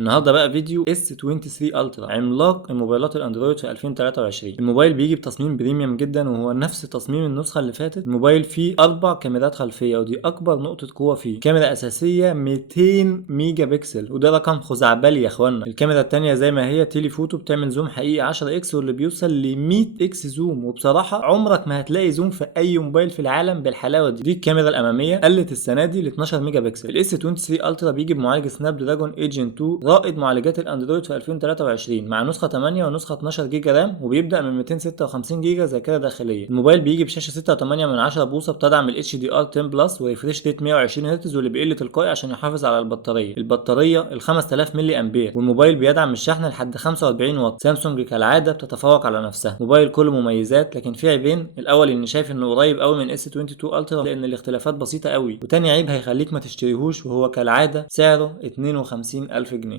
النهارده بقى فيديو S23 الترا، عملاق الموبايلات الاندرويد في 2023. الموبايل بيجي بتصميم بريميوم جدا وهو نفس تصميم النسخه اللي فاتت. الموبايل فيه 4 كاميرات خلفيه ودي اكبر نقطه قوه فيه. كاميرا اساسيه 200 ميجا بكسل وده رقم خزعبلي يا اخوانا. الكاميرا الثانيه زي ما هي تيلي فوتو بتعمل زوم حقيقي 10 اكس واللي بيوصل ل 100 اكس زوم، وبصراحه عمرك ما هتلاقي زوم في اي موبايل في العالم بالحلاوه دي. الكاميرا الاماميه قلت السنه دي ل 12 ميجا بكسل. الاس 23 الترا بيجي بمعالج سناب دراجون ايجن 2 رائد معالجات الاندرويد في 2023 مع نسخه 8 ونسخه 12 جيجا رام، وبيبدا من 256 جيجا ذاكره داخليه. الموبايل بيجي بشاشه 6.8 بوصه بتدعم الاتش دي ار 10 بلس وريفريش ريت 120 هرتز واللي بيقل تلقائي عشان يحافظ على البطاريه ال 5000 ملي امبير، والموبايل بيدعم الشحن لحد 45 واط. سامسونج كالعاده بتتفوق على نفسها. موبايل كله مميزات لكن فيه عيبين. الاول اني شايف انه قريب قوي من اس 22 الترا لان الاختلافات بسيطه قوي، وتاني عيب هيخليك ما تشتريهوش وهو كالعاده سعره 52000 جنيه.